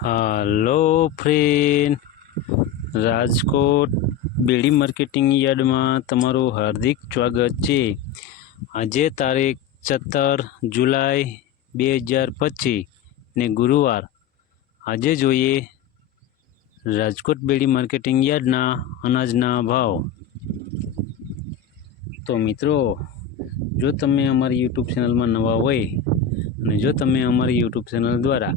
Hello friend. Rajkot Bedi marketing યાર્ડમાં તમારું હાર્દિક સ્વાગત છે. આજે તારીખ સત્તર જુલાઈ બે હજાર પચીસ ને ગુરુવાર. આજે જોઈએ રાજકોટ બેડી માર્કેટિંગ યાર્ડના અનાજના ભાવ. તો મિત્રો, જો તમે અમારી યુટ્યુબ ચેનલમાં નવા હોય અને જો તમે અમારી યુટ્યુબ ચેનલ દ્વારા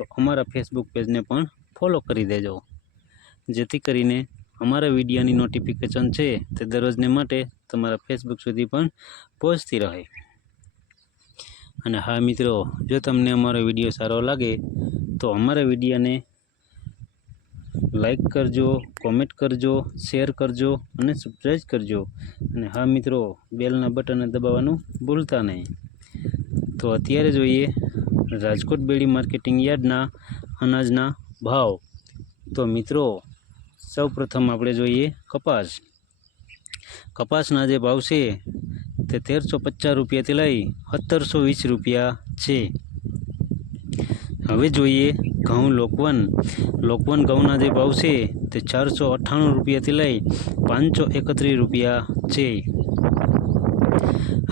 તો અમારા ફેસબુક પેજને પણ ફોલો કરી દેજો. જેથી કરીને અમારા વિડીયોની નોટિફિકેશન છે તે દરરોજને માટે તમારા ફેસબુક સુધી પણ પહોંચતી રહે. અને હા મિત્રો, જો તમને અમારો વીડિયો સારો લાગે, તો અમારા વિડીયોને લાઈક કરજો કોમેન્ટ કરજો શેર કરજો અને સબસ્ક્રાઈબ કરજો. અને હા મિત્રો બેલના બટનને દબાવવાનું ભૂલતા નહીં. તો અત્યારે જોઈએ રાજકોટ બેડી માર્કેટિંગ યાર્ડના અનાજના ભાવ. તો મિત્રો સૌ પ્રથમ આપણે જોઈએ કપાસ. કપાસના જે ભાવ છે તે તેરસો પચાસ રૂપિયાથી લઈ સત્તરસો વીસ રૂપિયા છે. હવે જોઈએ ઘઉં લોકવન. લોકવન ઘઉંના જે ભાવ છે તે ચારસો અઠ્ઠાણું રૂપિયાથી લઈ પાંચસો એકત્રીસ રૂપિયા છે.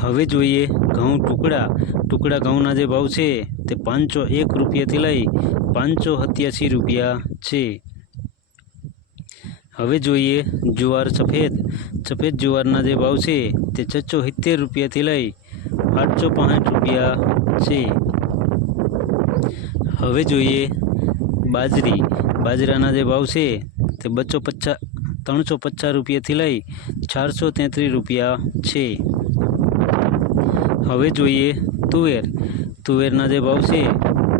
હવે જોઈએ ઘઉં ટુકડા. ટુકડા ઘઉંના જે ભાવ છે તે પાંચસો એક રૂપિયાથી લઈ પાંચસો સત્યાસી રૂપિયા છે. હવે જોઈએ જુવાર સફેદ. સફેદ જુવારના જે ભાવ છે તે છસો સિત્તેર રૂપિયાથી લઈ આઠસો પાંસઠ રૂપિયા છે. હવે જોઈએ બાજરી. બાજરાના જે ભાવ છે તે બસો પચાસ, ત્રણસો પચાસ રૂપિયાથી લઈ ચારસો તેત્રીસ રૂપિયા છે. હવે જોઈએ તુવેર. તુવેરના જે ભાવ છે,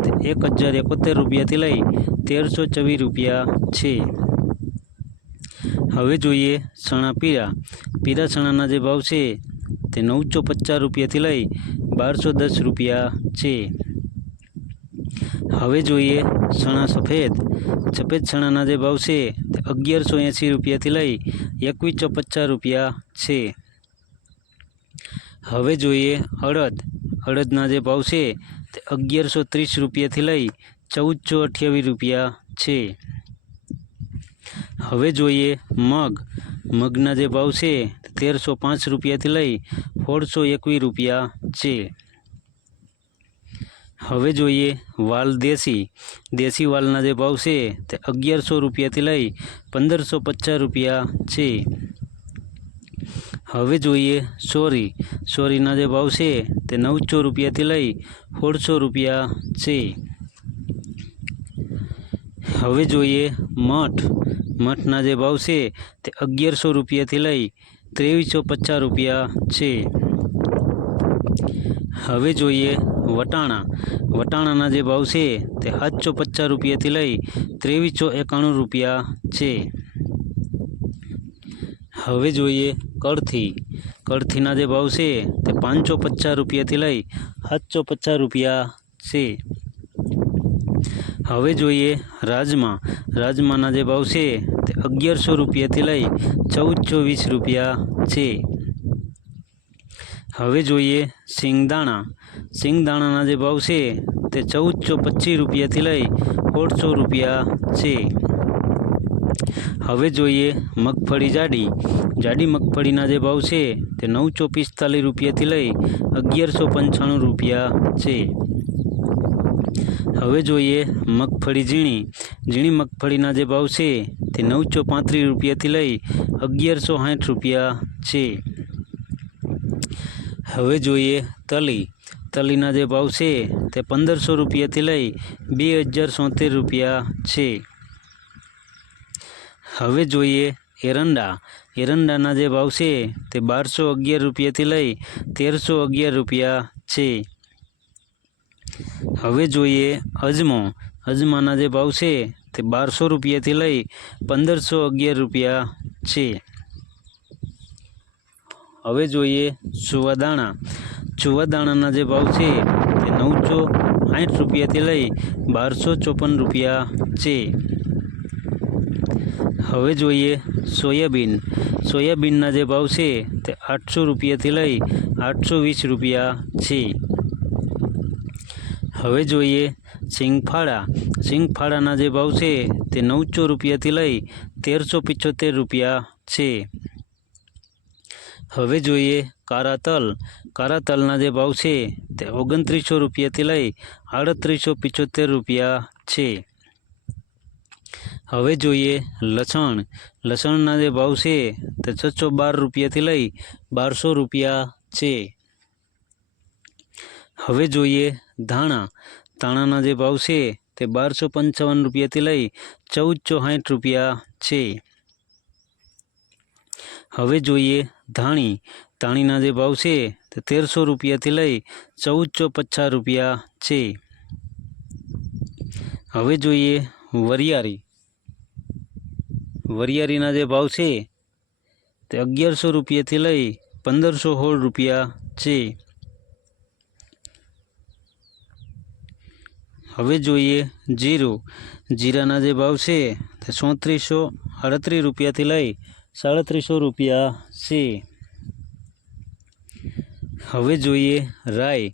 તે એક હજાર એકોતેર રૂપિયાથી લઈ તેરસો ચોવીસ રૂપિયા છે. હવે જોઈએ ચણા પીળા. પીળા ચણાના જે ભાવ છે, તે નવસો પચાસ રૂપિયાથી લઈ બારસો દસ રૂપિયા છે. હવે જોઈએ ચણા સફેદ. સફેદ ચણાના જે ભાવ છે, તે અગિયારસો એંસી રૂપિયાથી લઈ એકવીસો પચાસ રૂપિયા છે. હવે જોઈએ અડદ અડદના જે ભાવ છે તે અગિયારસો ત્રીસ રૂપિયાથી લઈ ચૌદસો અઠ્યાવીસ રૂપિયા છે. હવે જોઈએ મગ. મગના જે ભાવ છે તેરસો પાંચ રૂપિયાથી લઈ સોળસો એકવીસ રૂપિયા છે. હવે જોઈએ વાલ દેશી. દેશી વાલના જે ભાવ છે તે અગિયારસો રૂપિયાથી લઈ પંદરસો પચાસ રૂપિયા છે. હવે જોઈએ સોરી સોરીના જે ભાવ છે, તે નવસો રૂપિયાથી લઈ સોળસો રૂપિયા છે. હવે જોઈએ, મઠ. મઠના જે ભાવ છે, તે અગિયારસો રૂપિયાથી લઈ ત્રેવીસો પચાસ રૂપિયા છે. હવે જોઈએ, વટાણા. વટાણાના જે ભાવ છે, તે સાતસો પચાસ રૂપિયાથી લઈ ત્રેવીસો એકાણું રૂપિયા છે. હવે જોઈએ કળથી. કળથીના જે ભાવ છે તે પાંચસો પચાસ રૂપિયાથી લઈ સાતસો પચાસ રૂપિયા છે. હવે જોઈએ રાજમા. રાજમાના જે ભાવ છે તે અગિયારસો રૂપિયાથી લઈ ચૌદસો વીસ રૂપિયા છે. હવે જોઈએ સિંગદાણા સિંગદાણાના જે ભાવ છે તે ચૌદસો પચીસ રૂપિયાથી લઈ સોળસો રૂપિયા છે. હવે જોઈએ મગફળી જાડી. જાડી મગફળીના જે ભાવ છે તે નવસો પિસ્તાલીસ રૂપિયાથી લઈ અગિયારસો પંચાણું રૂપિયા છે. હવે જોઈએ મગફળી ઝીણી. ઝીણી મગફળીના જે ભાવ છે તે નવસો પાંત્રીસ રૂપિયાથી લઈ અગિયારસો સાઠ રૂપિયા છે. હવે જોઈએ તલી. તલીના જે ભાવ છે તે પંદરસો રૂપિયાથી લઈ બે હજાર સોતેર રૂપિયા છે. હવે જોઈએ એરંડા. એરંડાના જે ભાવ છે તે બારસો અગિયાર રૂપિયાથી લઈ તેરસો અગિયાર રૂપિયા છે. હવે જોઈએ અજમો. અજમાના જે ભાવ છે તે બારસો રૂપિયાથી લઈ પંદરસો અગિયાર રૂપિયા છે. હવે જોઈએ ચુવાદાણા ચુવાદાણાના જે ભાવ છે તે નવસો આઠ રૂપિયાથી લઈ બારસો ચોપન રૂપિયા છે. હવે જોઈએ સોયાબીન. સોયાબીનના જે ભાવ છે તે આઠસો રૂપિયાથી લઈ આઠસો વીસ રૂપિયા છે. હવે જોઈએ સિંગફાળા. સિંગફાળાના જે ભાવ છે તે નવસો રૂપિયાથી લઈ તેરસો પિચોતેર રૂપિયા છે. હવે જોઈએ કારા તલ કારા જે ભાવ છે તે ઓગણત્રીસો રૂપિયાથી લઈ આડત્રીસો પિચોતેર રૂપિયા છે. હવે જોઈએ લસણ. લસણના જે ભાવ છે તે છસો બાર રૂપિયાથી લઈ બારસો રૂપિયા છે. હવે જોઈએ ધાણા. ધાણાના જે ભાવ છે તે બારસો પંચાવન રૂપિયાથી લઈ ચૌદ સાઠ રૂપિયા છે. હવે જોઈએ ધાણી. ધાણીના જે ભાવ છે તે તેરસો રૂપિયાથી લઈ ચૌદસો પચાસ રૂપિયા છે. હવે જોઈએ વરિયાળી. વરિયાળીના જે ભાવ છે, તે અગિયારસો રૂપિયાથી લઈ પંદરસો સોળ રૂપિયા છે. હવે જોઈએ જીરું. જીરાના જે ભાવ છે, તે સોત્રીસો અડત્રીસ રૂપિયાથી લઈ સાડત્રીસો રૂપિયા છે. હવે જોઈએ રાઈ.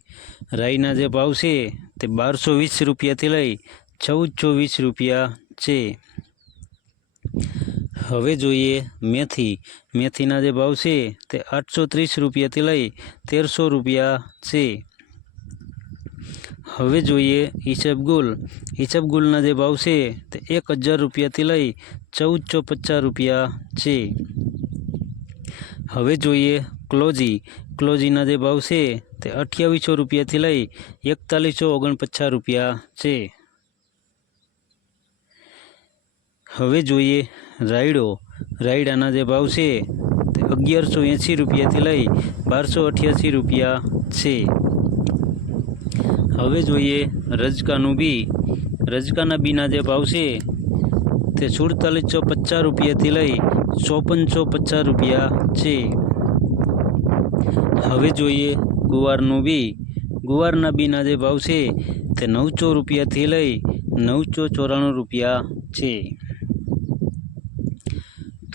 રાઈના જે ભાવ છે, તે બારસો વીસ રૂપિયાથી લઈ ચૌદસો વીસ રૂપિયા છે. હવે જોઈએ મેથી. મેથીના જે ભાવ છે તે આઠસો ત્રીસ રૂપિયાથી લઈ તેરસો રૂપિયા છે. હવે જોઈએ ઈસબગુલ ઈસબગુલના જે ભાવ છે તે એક હજાર રૂપિયાથી લઈ ચૌદસો પચાસ રૂપિયા છે. હવે જોઈએ ક્લોજી. ક્લોજીના જે ભાવ છે તે અઠ્યાવીસો રૂપિયાથી લઈ એકતાલીસો ઓગણપચાસ રૂપિયા છે. હવે જોઈએ રાયડો. રાયડાના જે ભાવ છે તે અગિયારસો એંસી રૂપિયાથી લઈ બારસો અઠ્યાસી રૂપિયા છે. હવે જોઈએ રજકાનું બી. રજકાના બીના જે ભાવ છે તે સુડતાલીસો પચાસ રૂપિયાથી લઈ ચોપનસો પચાસ રૂપિયા છે. હવે જોઈએ ગુવારનું બી. ગુવારના બીના જે ભાવ છે તે નવસો રૂપિયાથી લઈ નવસો ચોરાણું રૂપિયા છે.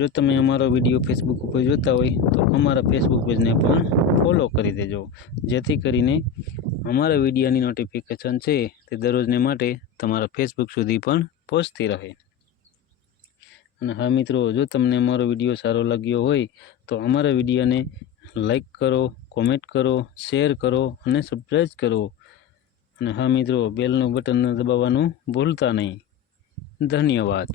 જો તમે અમારો વીડિયો ફેસબુક ઉપર જોતા હોય, તો અમારા ફેસબુક પેજને પણ ફોલો કરી દેજો. જેથી કરીને અમારા વિડીયોની નોટિફિકેશન છે તે દરરોજને માટે તમારા ફેસબુક સુધી પણ પહોંચતી રહે. અને હા મિત્રો, જો તમને અમારો વીડિયો સારો લાગ્યો હોય, તો અમારા વિડીયોને લાઈક કરો કોમેન્ટ કરો શેર કરો અને સબસ્ક્રાઈબ કરો. અને હા મિત્રો બેલનું બટન દબાવવાનું ભૂલતા નહીં. ધન્યવાદ.